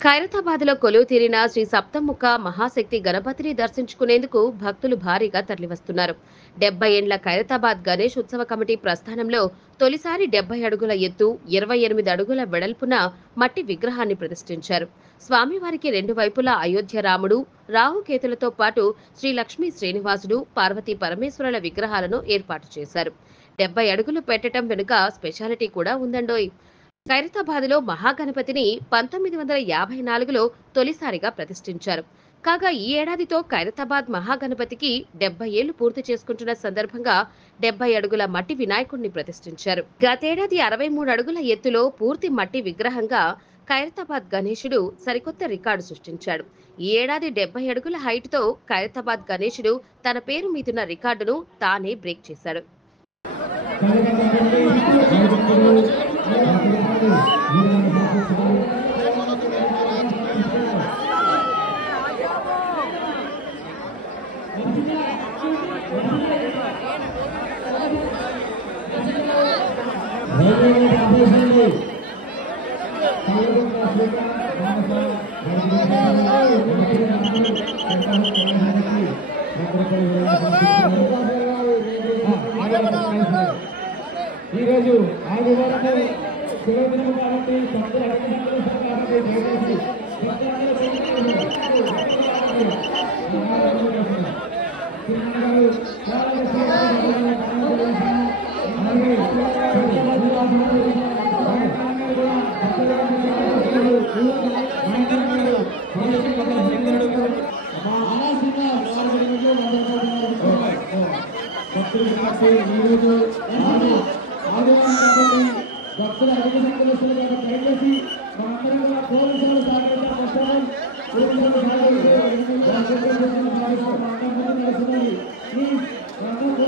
ఖైరతాబాద్లో కొలువు తీరిన శ్రీ సప్తముఖ మహాశక్తి గణపతిని దర్శించుకునేందుకు భక్తులు భారీగా తరలివస్తున్నారు. 70 ఏండ్ల ఖైరతాబాద్ గణేష్ ఉత్సవ కమిటీ ప్రస్థానంలో తొలిసారి 70 అడుగుల ఎత్తు, 28 అడుగుల వెడల్పున మట్టి విగ్రహాన్ని ప్రతిష్ఠించారు. స్వామివారికి రెండు వైపులా అయోధ్య రాముడు, రాహుకేతులతో పాటు శ్రీ లక్ష్మీ శ్రీనివాసుడు, పార్వతీ పరమేశ్వరుల విగ్రహాలను ఏర్పాటు చేశారు. 70 అడుగులు పెట్టడం వెనుక స్పెషాలిటీ కూడా ఉందండోయ్. ఖైరతాబాద్లో మహాగణపతిని 1954లో తొలిసారిగా ప్రతిష్ఠించారు. కాగా ఈ ఏడాదితో ఖైరతాబాద్ మహాగణపతికి 70 ఏళ్లు పూర్తి చేసుకుంటున్న సందర్భంగా 70 అడుగుల మట్టి వినాయకుడిని ప్రతిష్ఠించారు. గతేడాది 63 అడుగుల ఎత్తులో పూర్తి మట్టి విగ్రహంగా ఖైరతాబాద్ గణేశుడు సరికొత్త రికార్డు సృష్టించాడు. ఈ ఏడాది 70 అడుగుల హైట్తో ఖైరతాబాద్ గణేశుడు తన పేరు మీదున్న రికార్డును తానే బ్రేక్ చేశాడు. ఈరోజు ఆదివారం శివదినం కాబట్టి భక్తులు భక్తులు అధిక సంఖ్యలో దయచేసి మనందరం కూడా పోలీసులు సహకరించాలి. ఎందుకంటే భక్తులు